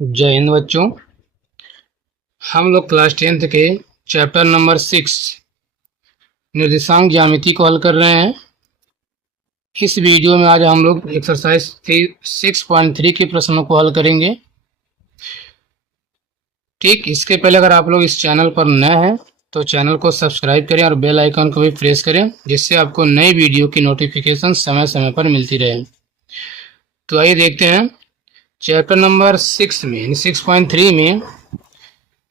जय हिंद बच्चों। हम लोग क्लास 10th के चैप्टर नंबर 6 निर्देशांक ज्यामिति को हल कर रहे हैं। इस वीडियो में आज हम लोग एक्सरसाइज 6.3 के प्रश्नों को हल करेंगे। ठीक, इसके पहले अगर आप लोग इस चैनल पर नए हैं तो चैनल को सब्सक्राइब करें और बेल आइकन को भी प्रेस करें, जिससे आपको नई वीडियो की नोटिफिकेशन समय समय पर मिलती रहे। तो आइए देखते हैं चैप्टर नंबर 6 में 6.3 में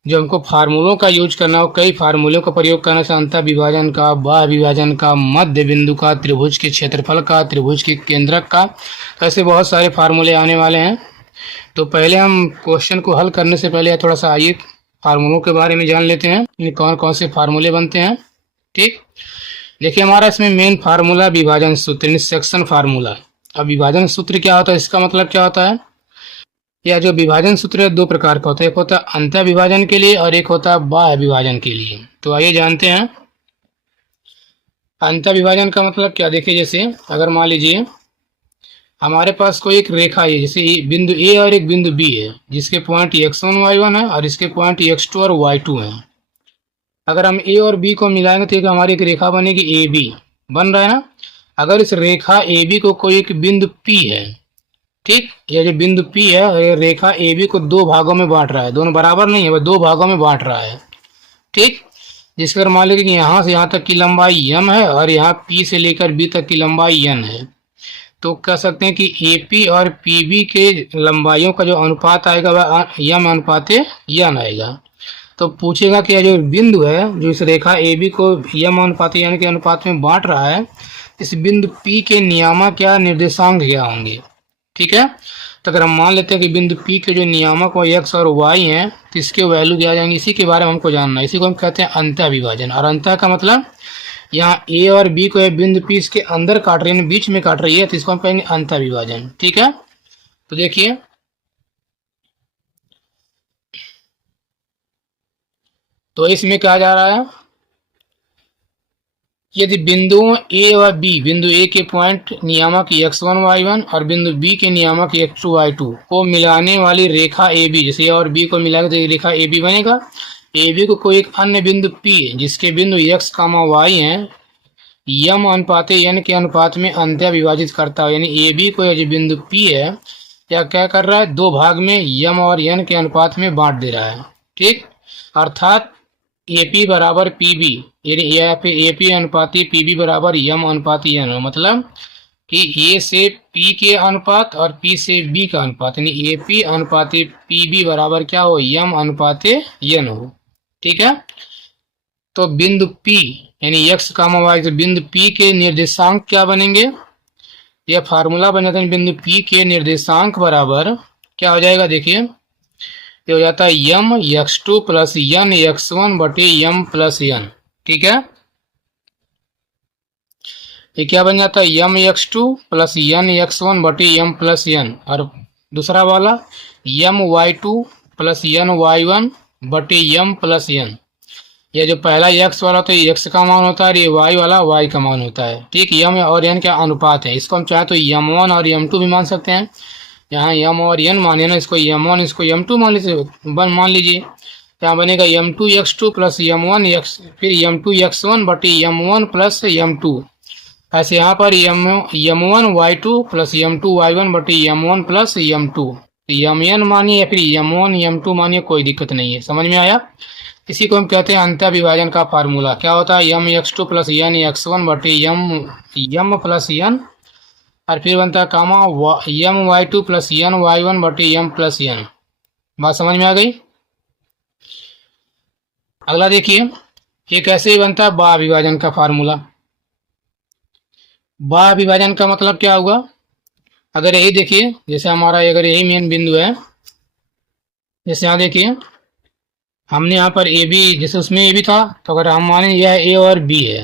जो हमको फार्मूलों का यूज करना हो, कई फार्मूलों का प्रयोग करना है। अंतः विभाजन का, बाह्य विभाजन का, मध्य बिंदु का, त्रिभुज के क्षेत्रफल का, त्रिभुज के केंद्रक का, ऐसे बहुत सारे फार्मूले आने वाले हैं। तो पहले हम क्वेश्चन को हल करने से पहले थोड़ा सा आइए फार्मूलों के बारे में जान लेते हैं, कौन कौन से फार्मूले बनते हैं। ठीक, देखिए हमारा इसमें मेन फार्मूला विभाजन सूत्र यानी सेक्शन फार्मूला। अब विभाजन सूत्र क्या होता है, इसका मतलब क्या होता है, या जो विभाजन सूत्र है दो प्रकार का होता है, एक होता है अंतः विभाजन के लिए और एक होता है बाह्य विभाजन के लिए। तो आइए जानते हैं अंतः विभाजन का मतलब क्या। देखिए जैसे अगर मान लीजिए हमारे पास कोई एक रेखा है, जैसे बिंदु ए और एक बिंदु बी है, जिसके पॉइंट x1 y1 है और इसके पॉइंट x2 और y2 है। अगर हम ए और बी को मिलाएंगे तो एक हमारी एक रेखा बनेगी ए बी, बन रहा है ना। अगर इस रेखा ए बी को कोई एक बिंदु पी है, ठीक, यह जो बिंदु P है, ये रेखा AB को दो भागों में बांट रहा है, दोनों बराबर नहीं है, वह दो भागों में बांट रहा है। ठीक, जिसके अगर मान लीजिए कि यहाँ से यहाँ तक की लंबाई m है और यहाँ P से लेकर B तक की लंबाई n है, तो कह सकते हैं कि AP और PB के लंबाइयों का जो अनुपात आएगा वह m अनुपात n आएगा। तो पूछेगा कि यह जो बिंदु है जो इस रेखा AB को m अनुपात n के अनुपात में बांट रहा है, इस बिंदु P के नियामक या निर्देशांक क्या होंगे। ठीक है, तो अगर हम मान लेते हैं कि बिंदु P के जो नियामक वो x और y हैं, तो इसके वैल्यू क्या आ जाएंगे, इसी के बारे में हमको जानना है। इसी को हम कहते हैं अंतः विभाजन। और अंतः का मतलब यहाँ a और b को बिंदु P इसके अंदर काट रही है, बीच में काट रही है, तो इसको हम कहेंगे अंतः विभाजन। ठीक है, तो देखिए तो इसमें क्या जा रहा है, यदि बिंदुओं ए और बी, बिंदु ए के पॉइंट नियामक x1 y1 और बिंदु बी के नियामक x2 y2 को मिलाने वाली रेखा ए बी, जैसे ए और बी को मिलाकर तो ये रेखा ए बी बनेगा। ए बी को कोई एक अन्य बिंदु P जिसके बिंदु x, y हैं यम अनुपात n के अनुपात में अंतः विभाजित करता है। यानी ए बी को जो बिंदु P है या क्या कर रहा है, दो भाग में यम और n के अनुपात में बांट दे रहा है। ठीक, अर्थात AP बराबर PB, यानी यहाँ पे AP अनुपाती PB बराबर यम अनुपाती n हो, मतलब कि A से P के अनुपात और P से B का अनुपात, यानी AP अनुपाती PB बराबर क्या हो, यम अनुपाते n हो। ठीक है, तो बिंदु P यानी x, y, तो बिंदु P के निर्देशांक क्या बनेंगे, यह फार्मूला बन जाता है। बिंदु P के निर्देशांक बराबर क्या हो जाएगा, देखिए ये हो जाता है यम x2 प्लस n x1 बटे यम प्लस n। ठीक है, ये क्या बन जाता है, यम x2 प्लस n x1 बटे यम प्लस n। और दूसरा वाला यम y2 प्लस n y1 बटे यम प्लस n। यह जो पहला x वाला तो x का मान होता है और ये y वाला y का मान होता है। ठीक, यम और n का अनुपात है, इसको हम चाहे तो यम1 और यम2 भी मान सकते हैं। यहाँ यम और n माने ना, इसको यम1 इसको यम2 मान लीजिए। यहाँ बनेगा यम2 x2 प्लस यम1 x, फिर यम2 x1 बटे यम1 प्लस यम2। ऐसे यहाँ पर यम1 y2 प्लस यम2 y1 बटे यम1 प्लस यम2। यम मानिए या फिर यम1 यम2 मानिए, कोई दिक्कत नहीं है। समझ में आया, इसी को हम कहते हैं अंतः विभाजन का फार्मूला। क्या होता है, यम x2 प्लस n x1 बटे यम प्लस n, और फिर बनता है कामा यम y2 प्लस n y1 बटे यम प्लस n। बात समझ में आ गई। अगला देखिए, ये कैसे बनता है बाह्य विभाजन का फार्मूला। बाह्य विभाजन का मतलब क्या हुआ, अगर यही देखिए जैसे हमारा अगर यही मेन बिंदु है, जैसे यहाँ देखिए हमने यहाँ पर ए बी, जैसे उसमें ए बी था, तो अगर हम माने यह ए और बी है।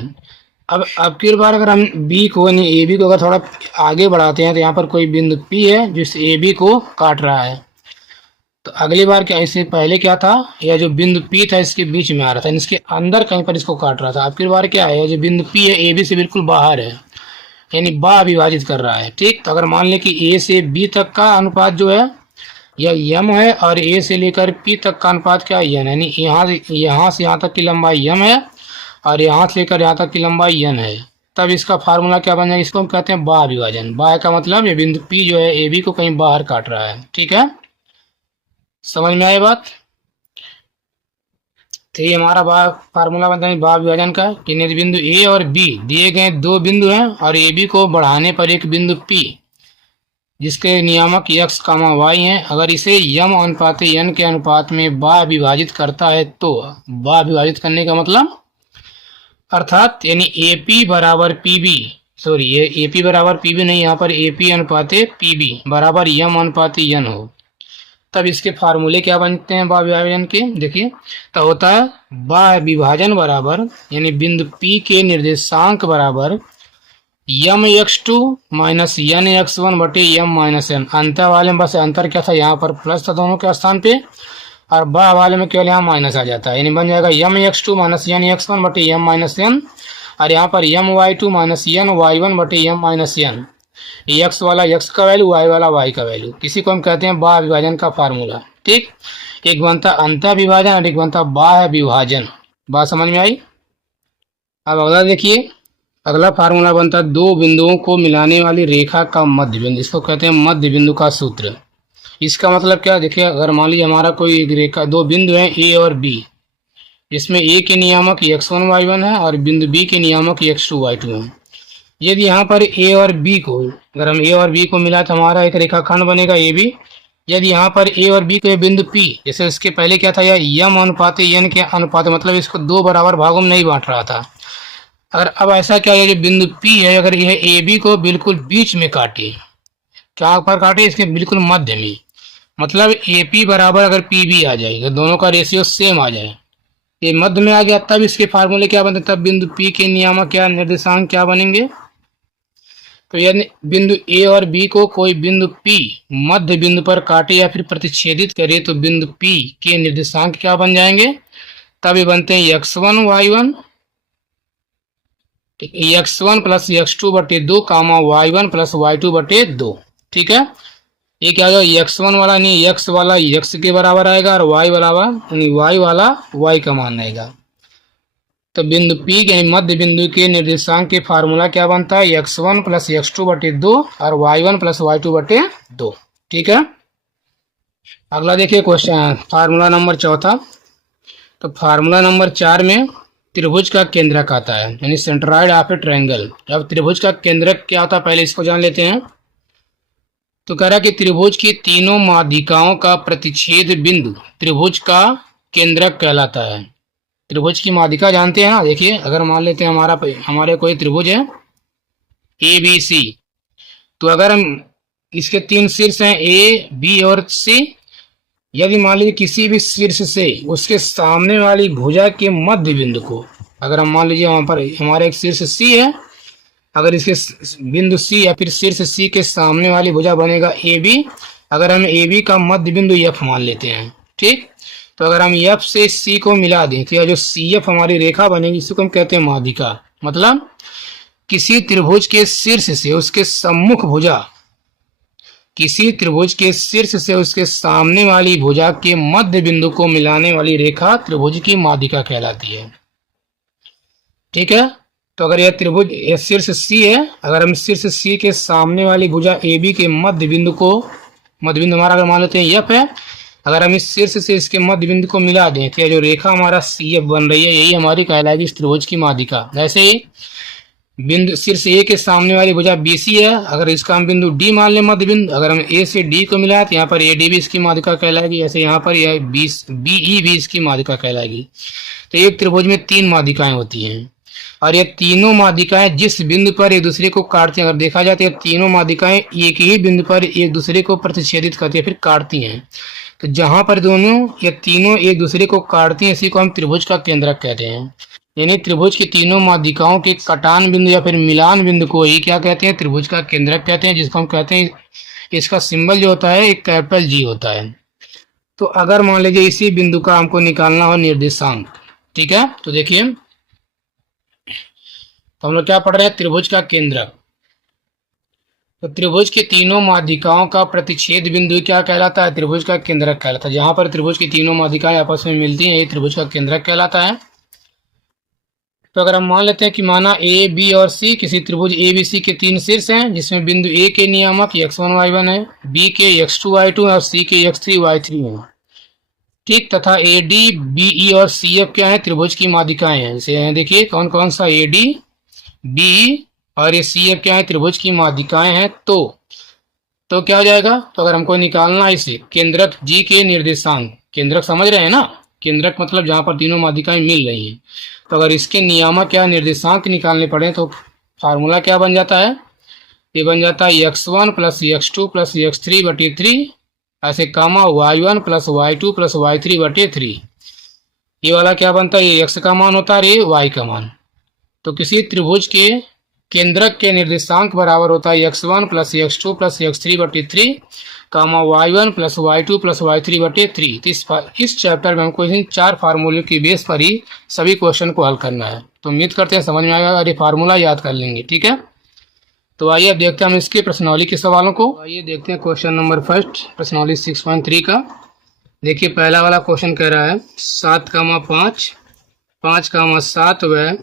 अब की बार अगर हम बी को यानी ए बी को अगर थोड़ा आगे बढ़ाते हैं, तो यहाँ पर कोई बिंदु पी है जो इस ए बी को काट रहा है। तो अगली बार क्या, इससे पहले क्या था, यह जो बिंदु पी था इसके बीच में आ रहा था, इसके अंदर कहीं पर इसको काट रहा था। अब की बार क्या है, जो बिंदु पी है ए बी से बिल्कुल बाहर है, यानी बाह्य विभाजित कर रहा है। ठीक, तो अगर मान लें कि ए से बी तक का अनुपात जो है यह m है और a से लेकर p तक का अनुपात क्या है, n, यानी यहाँ से यहाँ तक की लंबाई m है और यहाँ से लेकर यहाँ तक की लंबाई n है। तब इसका फार्मूला क्या बन जाएगा, इसको हम कहते हैं बाह्य विभाजन। बाह्य का मतलब ये बिंदु P जो है AB को कहीं बाहर काट रहा है। ठीक है, समझ में आई बात। तो ये हमारा फार्मूला बनता है बाह्य विभाजन का कि यदि बिंदु A और B दिए गए दो बिंदु हैं और AB को बढ़ाने पर एक बिंदु P जिसके नियामक x, y हैं, अगर इसे m अनुपात n के अनुपात में बाह्य विभाजित करता है तो बाह्य विभाजित करने का मतलब अर्थात यानी AP बराबर PB, सॉरी ये AP बराबर PB नहीं, यहाँ पर AP अनुपात PB बराबर m अनुपात n हो, तब इसके फार्मूले क्या बनते हैं बाह्य विभाजन के। देखिए, तो होता है बाह्य विभाजन बराबर यानी बिंदु P के निर्देशांक बराबर m(x2) माइनस n(x1) बटे m माइनस n। अंतर वाले में बस अंतर क्या था, यहाँ पर प्लस था दोनों के स्थान पे, और बाह्य वाले में केवल यहाँ माइनस आ जाता है, यानी बन जाएगा m(x2) माइनस n(x1) बटे m माइनस n, और यहाँ पर m(y2) माइनस n(y1) बटे m माइनस n। x वाला x का वैल्यू, y वाला y का वैल्यू, किसी को हम कहते हैं बाह्य विभाजन का फार्मूला। ठीक, एक बनता अंतर विभाजन और एक बनता बाह्य विभाजन। बात समझ में आई। अब अगला देखिए, अगला फार्मूला बनता है दो बिंदुओं को मिलाने वाली रेखा का मध्य बिंदु, इसको कहते हैं मध्य बिंदु का सूत्र। इसका मतलब क्या, देखिए अगर मान लीजिए हमारा कोई एक रेखा, दो बिंदु हैं A और B, इसमें A के नियामक x1 y1 है और बिंदु B के नियामक x2 y2 है। यदि यहाँ पर A और B को, अगर हम A और B को मिला तो हमारा एक रेखाखंड बनेगा AB। यदि यहाँ पर A और B को बिंदु P, जैसे उसके पहले क्या था, यह m अनुपात n के अनुपात, मतलब इसको दो बराबर भागों में नहीं बांट रहा था। अगर अब ऐसा क्या है, जो बिंदु P है अगर यह AB को बिल्कुल बीच में काटे, क्या पर काटे, इसके बिल्कुल मध्य में, मतलब AP बराबर अगर PB आ जाएगा, दोनों का रेशियो सेम आ जाए, ये मध्य में आ गया, तब इसके फार्मूले क्या बनते, तब बिंदु P के नियामक क्या, निर्देशांक क्या बनेंगे। तो यदि बिंदु A और B को कोई बिंदु P मध्य बिंदु पर काटे या फिर प्रतिच्छेदित करे तो बिंदु P के निर्देशांक क्या बन जाएंगे, तब ये बनते हैं x1 y1, x1 plus x2 बटे 2 कामा y1 प्लस y2 बटे 2। ठीक है, ये क्या होगा, x1 वाला नहीं x वाला x के बराबर आएगा और y यानी y वाला y का मान आएगा। तो बिंदु P के मध्य बिंदु के निर्देशांक के फार्मूला क्या बनता है, x1 प्लस x2 बटे 2 और y1 प्लस y2 बटे 2। ठीक है, अगला देखिए क्वेश्चन फार्मूला नंबर चौथा। तो फार्मूला नंबर 4 में त्रिभुज का केंद्रक आता है, यानी सेंट्रॉइड ऑफ ए ट्रायंगल। अब त्रिभुज का केंद्रक क्या होता है पहले इसको जान लेते हैं। तो कह रहा है कि त्रिभुज की तीनों माध्यिकाओं का प्रतिच्छेद बिंदु त्रिभुज का केंद्रक कहलाता है। त्रिभुज की माध्यिका जानते हैं ना, देखिए अगर मान लेते हैं हमारे कोई त्रिभुज है ABC, तो अगर हम इसके तीन शीर्ष हैं A, B और C, यदि मान लीजिए किसी भी शीर्ष से उसके सामने वाली भुजा के मध्य बिंदु को, अगर हम मान लीजिए वहां पर हमारा एक शीर्ष C है, अगर इसके बिंदु C या फिर शीर्ष C के सामने वाली भुजा बनेगा AB, अगर हम AB का मध्य बिंदु F मान लेते हैं। ठीक, तो अगर हम F से C को मिला दें तो यह जो CF हमारी रेखा बनेगी, इसको हम कहते हैं माध्यिका। मतलब किसी त्रिभुज के शीर्ष से उसके सम्मुख भुजा, किसी त्रिभुज के शीर्ष से उसके सामने वाली भुजा के मध्य बिंदु को मिलाने वाली रेखा त्रिभुज की माध्यिका कहलाती है। ठीक है, तो अगर यह त्रिभुज यह शीर्ष C है, अगर हम शीर्ष C के सामने वाली भुजा AB के मध्य बिंदु को, मध्य बिंदु हमारा अगर मान लेते हैं F है, अगर हम इस शीर्ष से इसके मध्य बिंदु को मिला दें तो यह जो रेखा हमारा CF बन रही है, यही हमारी कहलाएगी इस त्रिभुज की माध्यिका। जैसे ही बिंदु शीर्ष A के सामने वाली भुजा BC है, अगर इसका हम बिंदु D मान लें मध्य बिंदु, अगर हम A से D को मिलाए तो यहाँ पर AD भी इसकी माध्यिका कहलाएगी, ऐसे यहाँ पर यह BE भी इसकी माध्यिका कहलाएगी। तो एक त्रिभुज में तीन माध्यिकाएं होती हैं और ये तीनों माध्यिकाएं जिस बिंदु पर एक दूसरे को काटती हैं, अगर देखा जाए तो ये तीनों माध्यिकाएं एक ही बिंदु पर एक दूसरे को प्रतिच्छेदित करती है फिर काटती हैं। तो जहां पर दोनों ये तीनों एक दूसरे को काटती हैं, इसी को हम त्रिभुज का केंद्रक कहते हैं। यानी त्रिभुज की तीनों माध्यिकाओं के कटान बिंदु या फिर मिलान बिंदु को ही क्या कहते हैं, त्रिभुज का केंद्रक कहते हैं, जिसको हम कहते हैं, इसका सिंबल जो होता है एक कैपिटल G होता है। तो अगर मान लीजिए इसी बिंदु का हमको निकालना हो निर्देशांक, ठीक है, तो देखिए तो हम लोग क्या पढ़ रहे हैं, त्रिभुज का केंद्रक। तो त्रिभुज की तीनों माध्यिकाओं का प्रतिच्छेद बिंदु क्या कहलाता है? त्रिभुज का केंद्रक कहलाता है। जहां पर त्रिभुज की तीनों माध्यिकाएं आपस में मिलती हैं, ये त्रिभुज का केंद्रक कहलाता है। तो अगर हम मान लेते हैं कि माना ए बी और सी किसी त्रिभुज ए बी सी के तीन शीर्ष हैं, जिसमें बिंदु ए के नियामक x1 y1 है, बी के x2 y2 है और सी के x3 y3 है। ठीक, तथा ए डी बी ई और सी एफ क्या है? त्रिभुज की माध्यिकाएं हैं। जैसे देखिए कौन कौन सा ए डी बी और ये सी एफ क्या है? त्रिभुज की माध्यिकाएं हैं। तो क्या हो जाएगा? तो अगर हमको निकालना है इसे केंद्रक जी के निर्देशांक, केंद्रक समझ रहे हैं ना, केंद्रक मतलब जहां पर तीनों माध्यिकाएं मिल रही हैं, तो अगर इसके नियामक या निर्देशांक निकालने पड़े तो फार्मूला क्या बन जाता है? ये बन जाता है x1 plus x2 plus x3 बटे 3, ऐसे कामा y1 plus y2 plus y3 बटे 3। ये वाला क्या बनता है? ये x का मान होता है, ये y का मान। तो किसी त्रिभुज के केंद्रक के निर्देशांक बराबर होता है x1 plus x2 plus x3 बटे 3 कामा y1 plus y2 plus y3 बटे 3। तो इस चैप्टर में हमको इन चार फार्मूले की बेस पर ही सभी क्वेश्चन को हल करना है। तो उम्मीद करते हैं समझ में आएगा, अरे फार्मूला याद कर लेंगे। ठीक है, तो आइए अब देखते हैं हम इसके प्रश्नावली के सवालों को। आइए देखते हैं क्वेश्चन नंबर फर्स्ट, प्रश्नावली 6.3 का। देखिए पहला वाला क्वेश्चन कह रहा है 7,5 5,7 व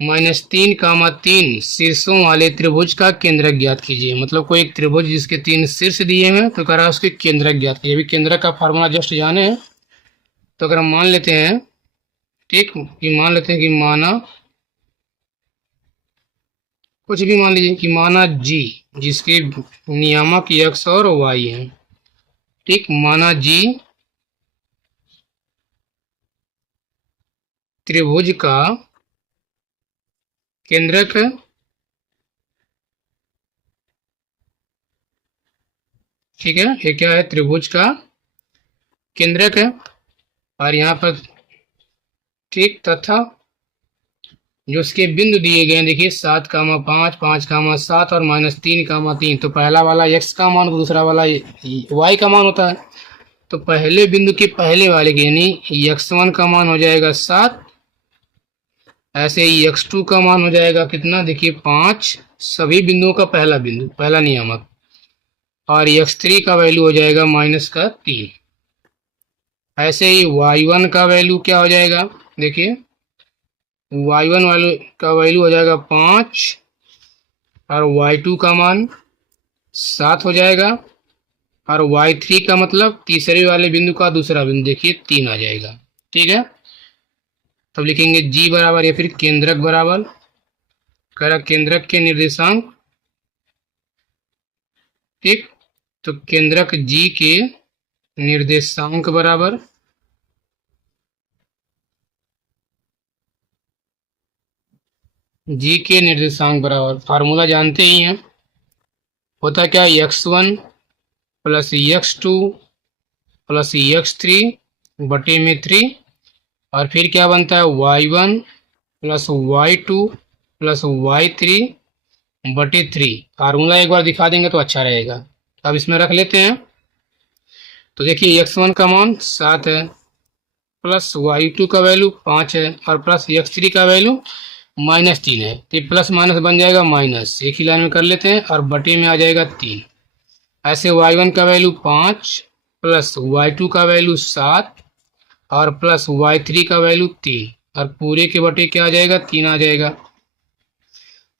-3,3 शीर्षों वाले त्रिभुज का केंद्रक ज्ञात कीजिए। मतलब कोई एक त्रिभुज जिसके 3 शीर्ष दिए हैं, तो कह रहा है उसके केंद्रक ज्ञात कीजिए। अभी केंद्रक का फार्मूला जस्ट जाने हैं। तो अगर हम मान लेते हैं, ठीक, कि मान लेते हैं कि माना कुछ भी मान लीजिए कि माना जी, जिसके नियामक x और y है। ठीक, माना जी त्रिभुज का केंद्रक है। ठीक है, ये क्या है? त्रिभुज का केंद्रक है। और यहाँ पर ठीक, तथा जो उसके बिंदु दिए गए हैं, देखिए 7,5 5,7 और -3,3। तो पहला वाला x का मान, दूसरा वाला y का मान होता है। तो पहले बिंदु के पहले वाले के यानी x1 का मान हो जाएगा 7, ऐसे ही x2 का मान हो जाएगा कितना? देखिए 5, सभी बिंदुओं का पहला बिंदु, पहला नियामक। और x3 का वैल्यू हो जाएगा -3। ऐसे ही y1 का वैल्यू क्या हो जाएगा? देखिए y1 वाले का वैल्यू हो जाएगा 5 और y2 का मान 7 हो जाएगा। और y3 का मतलब तीसरे वाले बिंदु का दूसरा बिंदु, देखिए 3 आ जाएगा। ठीक है, तब लिखेंगे g बराबर या फिर केंद्रक बराबर, करा केंद्रक के निर्देशांक। ठीक, तो केंद्रक g के निर्देशांक बराबर g के निर्देशांक बराबर, फार्मूला जानते ही हैं, होता क्या? x1 plus x2 plus x3 बटे में 3, और फिर क्या बनता है? y1 plus y2 plus y3 बटे 3। फार्मूला एक बार दिखा देंगे तो अच्छा रहेगा। अब इसमें रख लेते हैं। तो देखिए x1 का मान 7 है, प्लस y2 का वैल्यू 5 है, और प्लस x3 का वैल्यू -3 है। तो प्लस माइनस बन जाएगा माइनस, एक ही लाइन में कर लेते हैं, और बटे में आ जाएगा 3। ऐसे y1 का वैल्यू 5 प्लस y2 का वैल्यू 7 और प्लस y3 का वैल्यू 3, और पूरे के बटे क्या आ जाएगा? 3 आ जाएगा।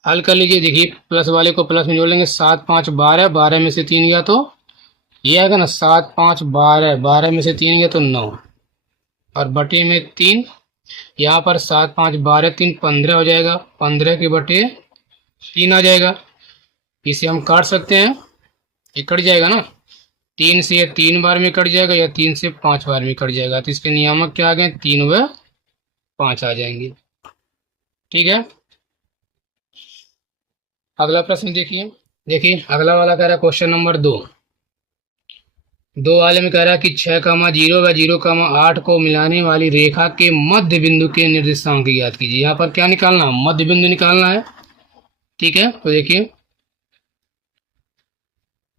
हल कर लीजिए। देखिए प्लस वाले को प्लस में जोड़ लेंगे, 7 5 12, 12 में से 3 गया तो ये आएगा ना, 7 5 12, 12 में से 3 गया तो 9, और बटे में 3। यहाँ पर 7 5 12 3 15 हो जाएगा, 15 के बटे 3 आ जाएगा। इसे हम काट सकते हैं, ये कट जाएगा ना, 3 से 3 बार में कट जाएगा या 3 से 5 बार में कट जाएगा। तो इसके नियामक क्या आ गए? 3 व 5 आ जाएंगे। ठीक है, अगला प्रश्न देखिए। देखिए अगला वाला कह रहा है क्वेश्चन नंबर 2 वाले में कह रहा है कि 6,0 व 0,8 को मिलाने वाली रेखा के मध्य बिंदु के निर्देशांक ज्ञात कीजिए। यहाँ पर क्या निकालना? मध्य बिंदु निकालना है। ठीक है, तो देखिए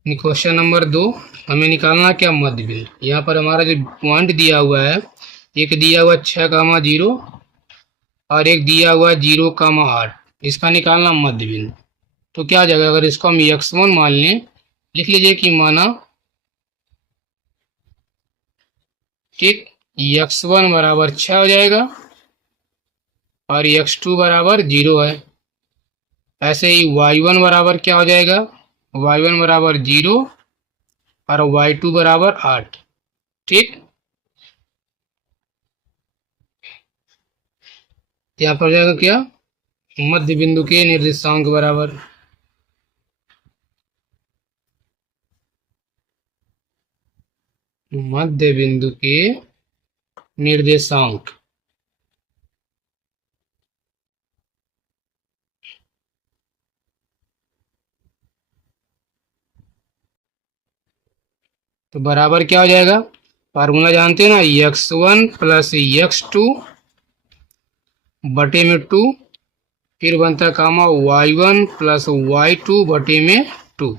क्वेश्चन नंबर 2 हमें निकालना क्या? मध्य बिंदु। यहाँ पर हमारा जो पॉइंट दिया हुआ है, एक दिया हुआ 6,0 और एक दिया हुआ 0,8, इसका निकालना मध्य बिंदु। तो क्या आ जाएगा, अगर इसको हम x1 मान लें, लिख लीजिए कि माना, ठीक, x1 बराबर 6 हो जाएगा और x2 बराबर 0 है। ऐसे ही y1 बराबर क्या हो जाएगा, y1 बराबर 0 और y2 बराबर 8। ठीक, यहाँ पर हो जाएगा क्या, मध्य बिंदु के निर्देशांक बराबर, मध्य बिंदु के निर्देशांक। तो बराबर क्या हो जाएगा, फार्मूला जानते हैं ना, x1 प्लस x2 बटे में 2, फिर बनता कामा y1 प्लस y2 बटे में 2।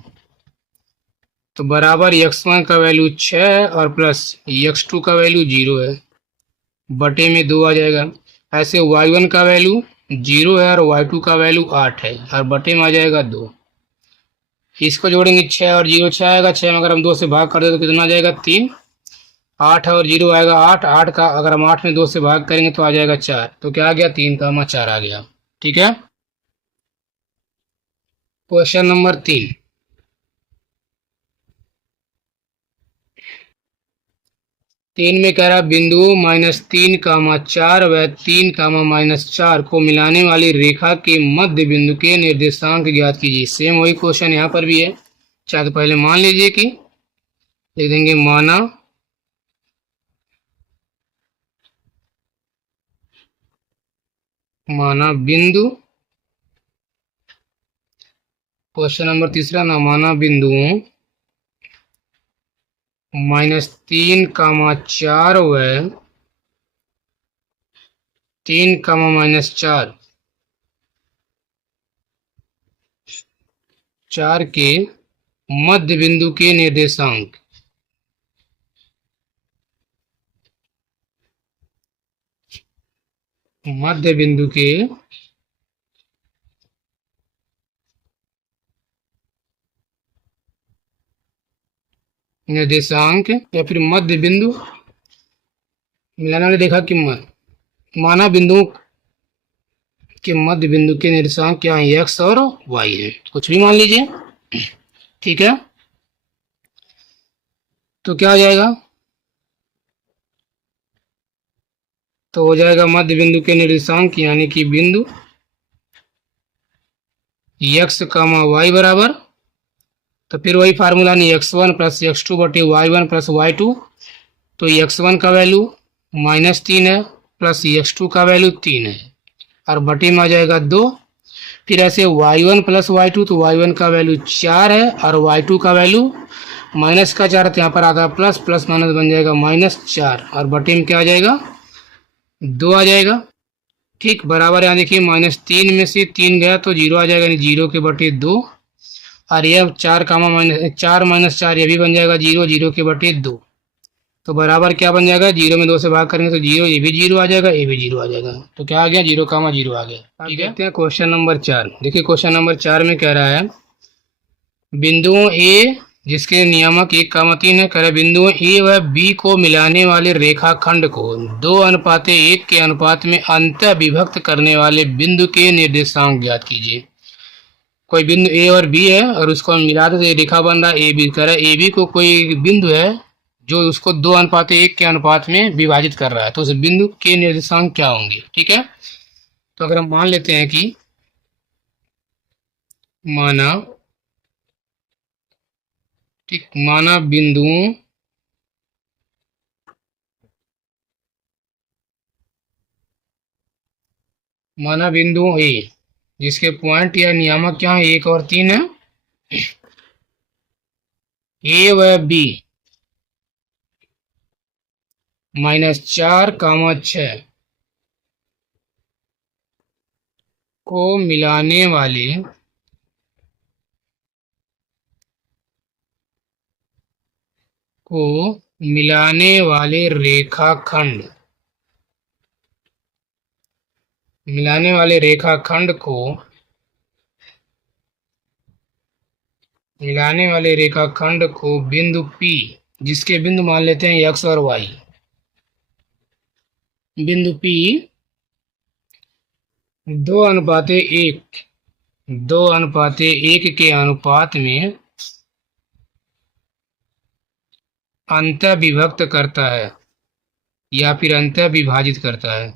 तो बराबर x1 का वैल्यू 6 है और प्लस x2 का वैल्यू 0 है, बटे में 2 आ जाएगा। ऐसे y1 का वैल्यू 0 है और y2 का वैल्यू 8 है और बटे में आ जाएगा 2। इसको जोड़ेंगे 6 और 0, 6 आएगा, 6 में अगर हम 2 से भाग कर दे तो कितना आ जाएगा 3, 8 और 0 आएगा 8, 8 का अगर हम 8 में 2 से भाग करेंगे तो आ जाएगा 4। तो क्या आ गया, 3 का 4 आ गया। ठीक है, क्वेश्चन नंबर 3, में कह रहा बिंदुओं -3, 4 व 3, -4 को मिलाने वाली रेखा के मध्य बिंदु के निर्देशांक ज्ञात कीजिए। सेम वही क्वेश्चन यहाँ पर भी है। चाहे तो पहले मान लीजिए कि लिख देंगे माना बिंदु, क्वेश्चन नंबर तीसरा ना, माना बिंदुओं -3, 4 व 3, -4 के मध्य बिंदु के निर्देशांक। मध्य बिंदु के निर्देशांक या फिर मध्य बिंदु मिलाने वाली रेखा की माना बिंदुओं के मध्य बिंदु के निर्देशांक क्या है, x और y है, कुछ भी मान लीजिए। ठीक है, तो क्या हो जाएगा, तो हो जाएगा मध्य बिंदु के निर्देशांक यानी कि बिंदु x, y बराबर, तो फिर वही फार्मूला नहीं, x1 प्लस x2 बटे y1 प्लस y2। तो x1 का वैल्यू -3 है प्लस x2 का वैल्यू 3 है और बटे में आ जाएगा 2। फिर ऐसे y1 प्लस y2, तो y1 का वैल्यू 4 है और y2 का वैल्यू माइनस का 4 है, तो यहाँ पर आता है प्लस, प्लस माइनस बन जाएगा -4 और बटे में क्या आ जाएगा, 2 आ जाएगा। ठीक, बराबर यहाँ देखिए -3 में से 3 गया तो 0 आ जाएगा, यानी 0 के बटे 2, और यह 4 -4 ये भी बन जाएगा 0, 0 के बटे 2। तो बराबर क्या बन जाएगा, 0 में 2 से भाग करेंगे तो 0, ये भी 0 आ जाएगा, ये भी 0 आ जाएगा। तो क्या आ गया, 0, 0 आ गया। ठीक है, देखते हैं क्वेश्चन नंबर 4। देखिए क्वेश्चन नंबर 4 में कह रहा है बिंदुओं ए जिसके नियामक 1, 3 है, कह रहा है बिंदुओं ए व बी को मिलाने वाले रेखाखंड को 2:1 के अनुपात में अंतः विभक्त करने वाले बिंदु के निर्देशांक ज्ञात कीजिए। कोई बिंदु ए और बी है और उसको हम मिला देते रेखा बन रहा है ए बी, कह रहा है ए बी को कोई बिंदु है जो उसको 2:1 के अनुपात में विभाजित कर रहा है, तो उस बिंदु के निर्देशांक क्या होंगे। ठीक है, तो अगर हम मान लेते हैं कि माना, ठीक, माना बिंदुओं ए जिसके पॉइंट या नियामक क्या है 1 और 3 है, ए व बी -4, 6 को मिलाने वाले रेखाखंड को मिलाने वाले रेखाखंड को बिंदु P, जिसके बिंदु मान लेते हैं x और y। बिंदु P 2:1, 2:1 के अनुपात में अंतः विभक्त करता है या फिर अंतः विभाजित करता है।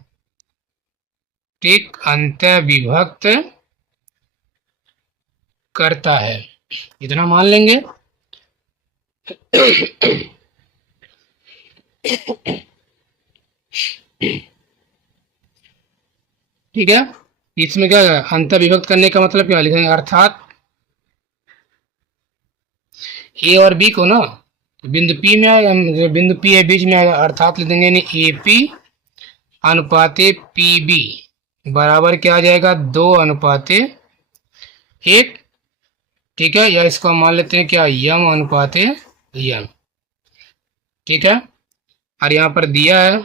ठीक, अंतः विभक्त करता है, इतना मान लेंगे। ठीक है, इसमें क्या है, अंतः विभक्त करने का मतलब क्या लिखेंगे, अर्थात ए और बी को ना बिंदु पी में आएगा, जो बिंदु पी है बीच में आएगा, अर्थात लिख देंगे ए पी अनुपाते पी बी बराबर क्या आ जाएगा, 2:1। ठीक है, या इसको हम मान लेते हैं क्या, यम अनुपाते यम। ठीक है, और यहाँ पर दिया है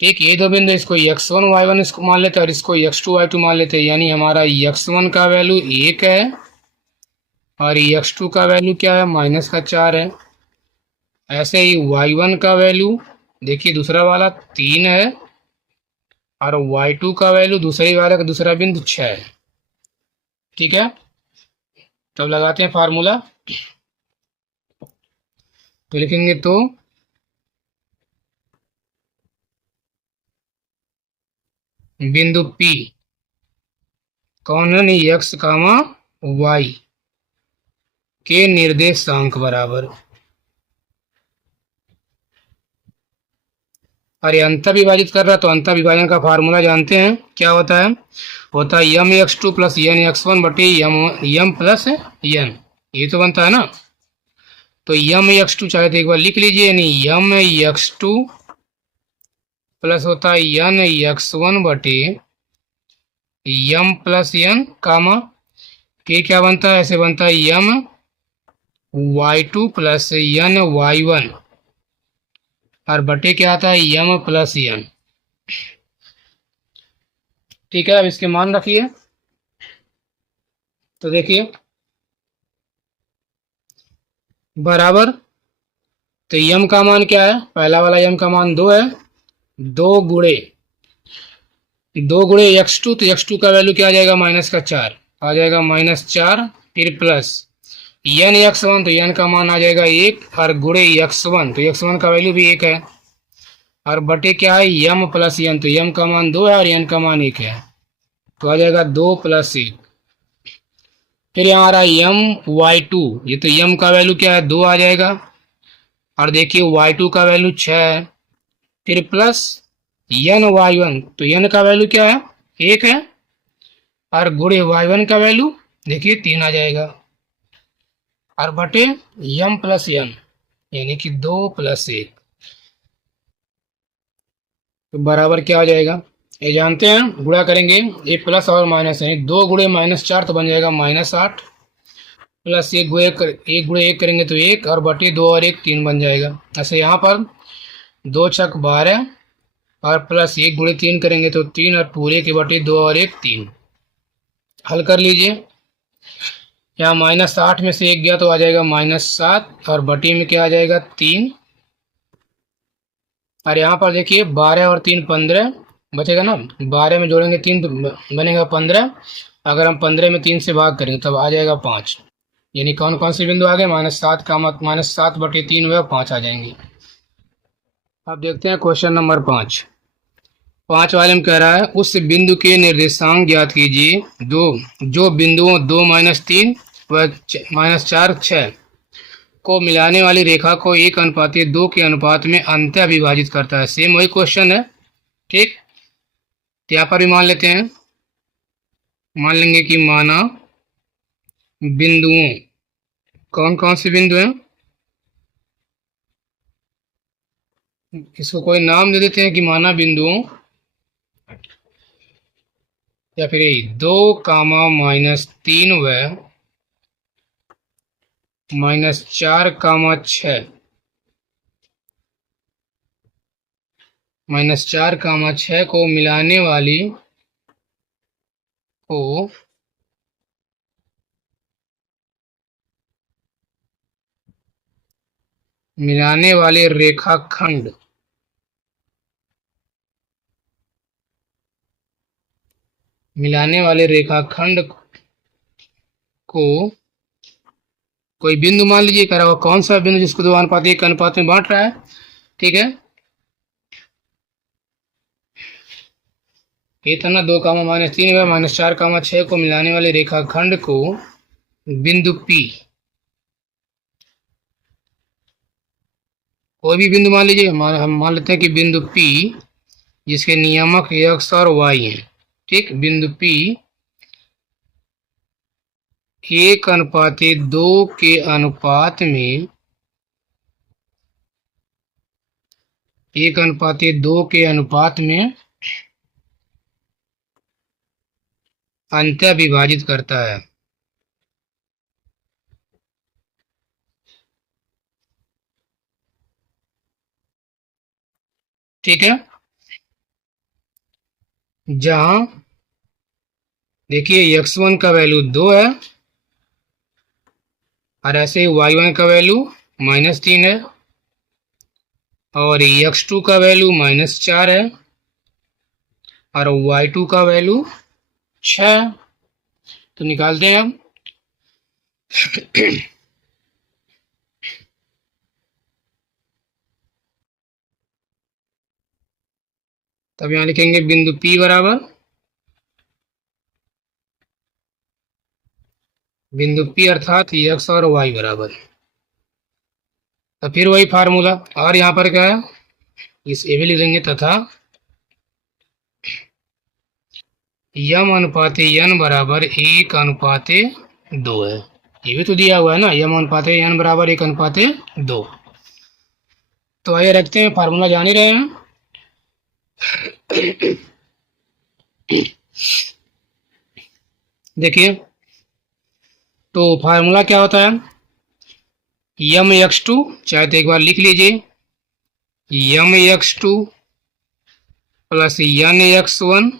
ठीक, ये दो बिंदु, इसको x1 y1 इसको मान लेते हैं और इसको x2 y2 मान लेते हैं। यानी हमारा x1 का वैल्यू 1 है और x2 का वैल्यू क्या है, -4 है। ऐसे ही y1 का वैल्यू देखिए दूसरा वाला 3 है और y2 का वैल्यू दूसरे वाले का दूसरा बिंदु 6 है। ठीक है, तब लगाते हैं फार्मूला। तो लिखेंगे तो बिंदु P कौन है, नहीं x, y के निर्देशांक बराबर, और ये अंतर विभाजित कर रहा है तो अंतर विभाजन का फार्मूला जानते हैं क्या होता है, M X two plus N X one बटे यम प्लस एन, ये तो बनता है ना। तो यम एक्स टू चाहे तो एक बार लिख लीजिए, यानी यम एक्स टू प्लस होता है एन एक्स वन बटे यम प्लस एन कामा के क्या बनता है, ऐसे बनता है M Y two plus N Y one और बटे क्या आता है यम प्लस एन। ठीक है, अब इसके मान रखिए। तो देखिए बराबर, तो यम का मान क्या है, पहला वाला यम का मान 2 है, 2 गुणे x2, तो x2 का वैल्यू क्या आ जाएगा, -4 आ जाएगा, -4 फिर प्लस एन x1, तो एन का मान आ जाएगा 1 और गुणे x1, तो x1 का वैल्यू भी 1 है और बटे क्या है यम प्लस एन, तो यम का मान 2 है और एन का मान 1 है, तो आ जाएगा 2 + 1। फिर यहाँ आ रहा है यम y2, ये तो यम का वैल्यू क्या है 2 आ जाएगा और देखिए y2 का वैल्यू 6 है, फिर प्लस एन y1, तो एन का वैल्यू क्या है 1 है और गुणे y1 का वैल्यू देखिए 3 आ जाएगा और बटे यम प्लस एन, यानी कि 2 + 1, तो बराबर क्या हो जाएगा, ये जानते हैं, गुणा करेंगे ये प्लस और माइनस है, 2 गुणे -4 तो बन जाएगा -8 प्लस 1 गुणे 1 करेंगे तो 1 और बटे 2 और 1 3 बन जाएगा। ऐसे यहाँ पर 2 छक 12 और प्लस 1 गुणे 3 करेंगे तो 3 और पूरे के बटे 2 और 1 3। हल कर लीजिए, यहाँ -8 में से 1 गया तो आ जाएगा -7 और बटे में क्या आ जाएगा 3 और यहाँ पर देखिए 12 और 3 15 बचेगा ना, 12 में जोड़ेंगे 3 तो बनेगा 15, अगर हम 15 में 3 से भाग करेंगे तब आ जाएगा 5। यानी कौन कौन से बिंदु आ गए, -7 का -7 बटे 3 हुआ 5 आ जाएंगे। अब देखते हैं क्वेश्चन नंबर 5 वाले में कह रहा है उस बिंदु के निर्देशांक ज्ञात कीजिए जो बिंदुओं 2 -3 व -4 6 को मिलाने वाली रेखा को 1:2 के अनुपात में अंतः विभाजित करता है। सेम वही क्वेश्चन है। ठीक, यहाँ पर भी मान लेते हैं, मान लेंगे कि माना बिंदुओं, कौन कौन से बिंदु हैं, इसको कोई नाम दे देते हैं कि माना बिंदुओं, या फिर 2, -3 व -4, 6 -4, 6 को मिलाने वाली को मिलाने वाले रेखाखंड को कोई बिंदु मान लीजिए, कह रहा होगा कौन सा बिंदु जिसको 2:1 अनुपात में बांट रहा है। ठीक है, ये था ना 2, -3 व -4, 6 को मिलाने वाले रेखाखंड को बिंदु P, कोई भी बिंदु मान लीजिए, हम मान लेते हैं कि बिंदु P जिसके नियामक x और y हैं। ठीक, बिंदु P 1:2 के अनुपात में 1:2 के अनुपात में अंतः विभाजित करता है। ठीक है, जहां देखिए x1 का वैल्यू 2 है और ऐसे ही y1 का वैल्यू -3 है और x2 का वैल्यू -4 है और y2 का वैल्यू 6। तो निकालते हैं हम। तब यहां लिखेंगे बिंदु P बराबर, बिंदु P अर्थात x और y बराबर। तो फिर वही फार्मूला, और यहाँ पर क्या है, इस ए भी लिख देंगे, तथा यम अनुपाते n बराबर 1:2 है। ये भी तो दिया हुआ है ना, यम अनुपाते n बराबर 1:2। तो आइए रखते हैं, फार्मूला जान ही रहे हैं। देखिए, तो फार्मूला क्या होता है, यम x2, चाहे तो एक बार लिख लीजिए, यम x2 प्लस n x1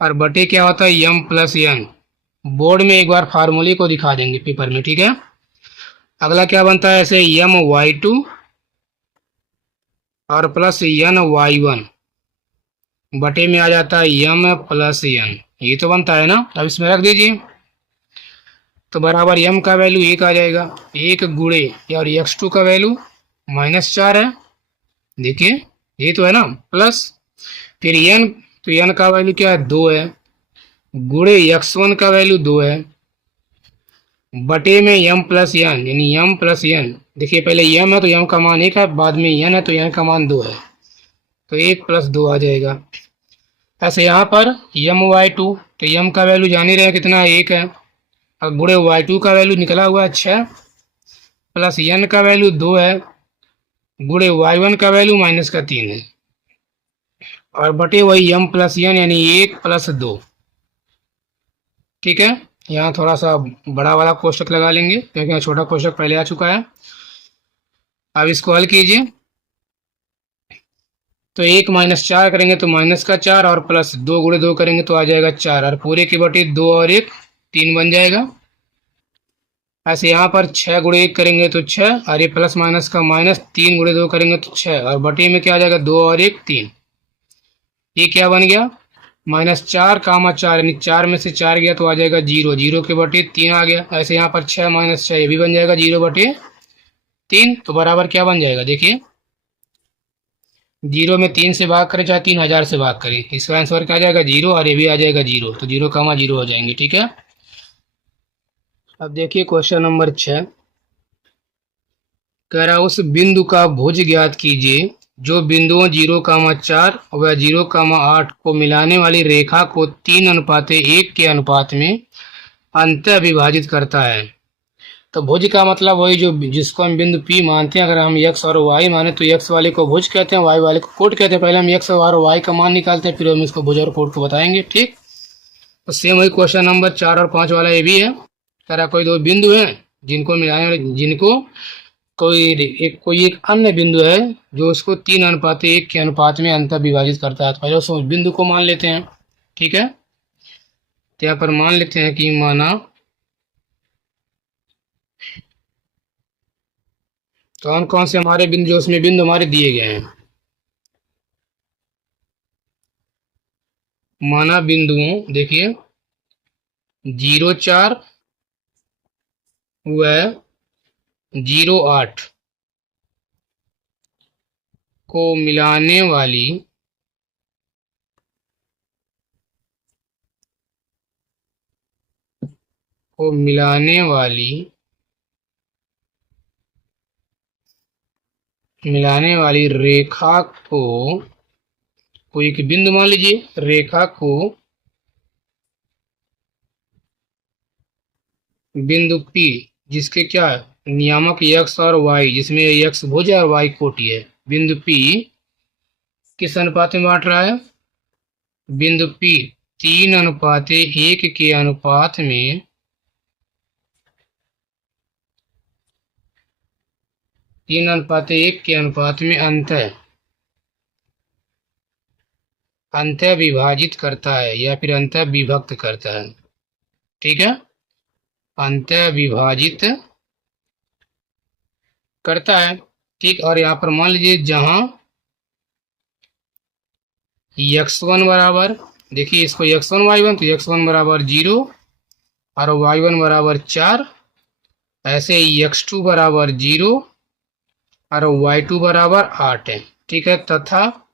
और बटे क्या होता है यम प्लस n। बोर्ड में एक बार फार्मूले को दिखा देंगे पेपर में। ठीक है, अगला क्या बनता है, ऐसे यम y2 और प्लस n y1 बटे में आ जाता है यम प्लस n। ये तो बनता है ना, अब इसमें रख दीजिए। तो बराबर यम का वैल्यू 1 आ जाएगा, 1 गुणे और x2 का वैल्यू -4 है। देखिए ये तो है ना, प्लस फिर n, तो n का वैल्यू क्या है 2 है, गुणे x1 का वैल्यू 2 है, बटे में m प्लस n, यानी m प्लस n। देखिए पहले m है तो m का मान 1 है, बाद में n है तो n का मान 2 है, तो 1 + 2 आ जाएगा। ऐसे यहाँ पर यम y2, तो यम का वैल्यू जान ही रहे कितना 1 है, और गुणे y2 का वैल्यू निकला हुआ है 6, प्लस n का वैल्यू 2 है, गुणे y1 का वैल्यू -3 है, और बटे वही m प्लस n, यानी 1 + 2। ठीक है, यहाँ थोड़ा सा बड़ा वाला कोष्टक लगा लेंगे क्योंकि यहाँ छोटा कोष्टक पहले आ चुका है। अब इसको हल कीजिए, तो 1 - 4 करेंगे तो -4 और प्लस 2 गुणे 2 करेंगे तो आ जाएगा 4, और पूरे के बटे 2 और 1 3 बन जाएगा। ऐसे यहाँ पर 6 गुणे 1 करेंगे तो 6, और ये प्लस माइनस का माइनस, 3 गुणे 2 करेंगे तो 6, और बटे में क्या आ जाएगा 2 और 1 3। ये क्या बन गया, -4, 4, यानी 4 में से 4 गया तो आ जाएगा 0, 0 के बटे 3 आ गया। ऐसे यहाँ पर 6 - 6 ये भी बन जाएगा 0/3। तो बराबर क्या बन जाएगा, देखिए 0 में 3 से भाग करें चाहे 3000 से भाग करें, इसका आंसर क्या आ जाएगा 0, और ये भी आ जाएगा 0, तो 0, 0 हो जाएंगे। ठीक है, अब देखिए क्वेश्चन नंबर 6, कह रहा उस बिंदु का भुज ज्ञात कीजिए जो बिंदुओं 0,4 व 0,8 को मिलाने वाली रेखा को 3:1 के अनुपात में अंतः विभाजित करता है। तो भुज का मतलब वही जो जिसको हम बिंदु P मानते हैं, अगर हम x और y माने तो x वाले को भुज कहते हैं, y वाले को कोट कहते हैं। पहले हम x और y का मान निकालते हैं, फिर हम इसको भुज और कोट को बताएंगे। ठीक, तो सेम वही क्वेश्चन नंबर 4 और 5 वाला ये भी है। कह रहा कोई दो बिंदु हैं जिनको मिलाने, जिनको कोई एक अन्य बिंदु है जो उसको 3:1 के अनुपात में अंतः विभाजित करता है। तो पहले उस बिंदु को मान लेते हैं। ठीक है, तो यहाँ पर मान लेते हैं कि माना कौन कौन से हमारे बिंदु, जो उसमें बिंदु हमारे दिए गए हैं। माना बिंदुओं देखिए 0,4 व 0,8 को मिलाने वाली मिलाने वाली रेखा को, कोई एक बिंदु मान लीजिए, रेखा को बिंदु P जिसके क्या नियामक x और y, जिसमें x भुज और y कोटि है, बिंदु P किस अनुपात में बांट रहा है? बिंदु P 3:1 के अनुपात में 3:1 के अनुपात में अंतः विभाजित करता है या फिर अंतः विभक्त करता है। ठीक है, अंतः विभाजित करता है। ठीक, और यहाँ पर मान लीजिए जहां x1 बराबर, देखिए इसको x1 y1, तो x1 बराबर 0 और y1 बराबर 4, ऐसे ही x2 बराबर 0 और y2 बराबर 8 है। ठीक है, तथा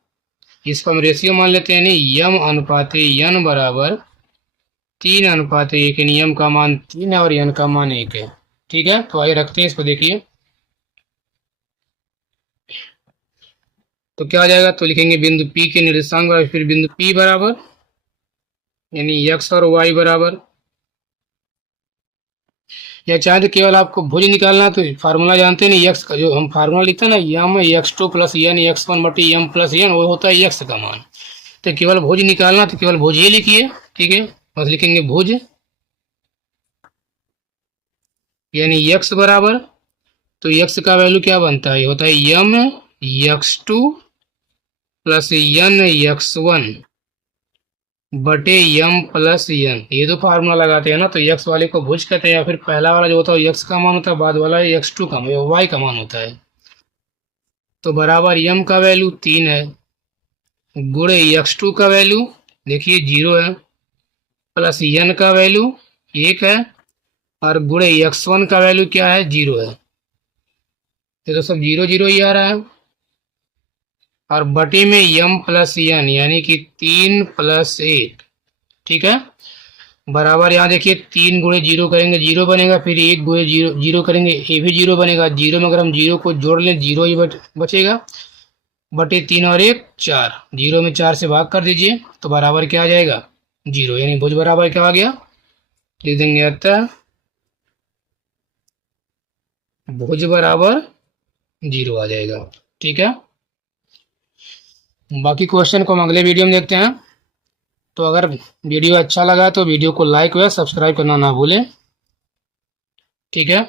इसको हम रेशियो मान लेते हैं, नहीं यम अनुपाते n बराबर 3:1, नियम का मान 3 है और n का मान 1 है। ठीक है, तो आइए रखते हैं इसको। देखिए तो क्या आ जाएगा, तो लिखेंगे बिंदु P के निर्देशांक बराबर, फिर बिंदु P बराबर यानी x और y बराबर, या चाहे तो केवल आपको भुज निकालना, तो फार्मूला जानते हैं ना x का, जो हम फार्मूला लिखते हैं ना यम x2 प्लस n x1 बटी m प्लस n, वो होता है x का मान। तो केवल भुज निकालना तो केवल भुज ही लिखिए। ठीक है, बस लिखेंगे भुज यानी x बराबर, तो x का वैल्यू क्या बनता है, होता है m x2 plus n x1 बटे m प्लस n। ये तो फार्मूला लगाते हैं ना, तो x वाले को भुज कहते हैं, या फिर पहला वाला जो होता है x का मान होता है, बाद वाला x2 का y का मान होता है। तो बराबर m का वैल्यू 3 है, गुणे x2 का वैल्यू देखिए 0 है, प्लस n का वैल्यू 1 है, और गुणे x1 का वैल्यू क्या है, 0 है। तो सब 0 0 ही आ रहा है, और बटे में m प्लस n यानी कि 3 प्लस 1। ठीक है, बराबर यहाँ देखिए 3 गुणे 0 करेंगे 0 बनेगा, फिर 1 गुणे 0 करेंगे ये भी 0 बनेगा। 0 में अगर हम 0 को जोड़ लें 0 ही बचेगा, बटे 3 और 1 4, 0 में 4 से भाग कर दीजिए तो बराबर क्या आ जाएगा, 0, यानी भुज बराबर क्या आ गया, लिख देंगे अतः भुज बराबर 0 आ जाएगा। ठीक है, बाकी क्वेश्चन को हम अगले वीडियो में देखते हैं। तो अगर वीडियो अच्छा लगा तो वीडियो को लाइक व सब्सक्राइब करना ना भूलें। ठीक है।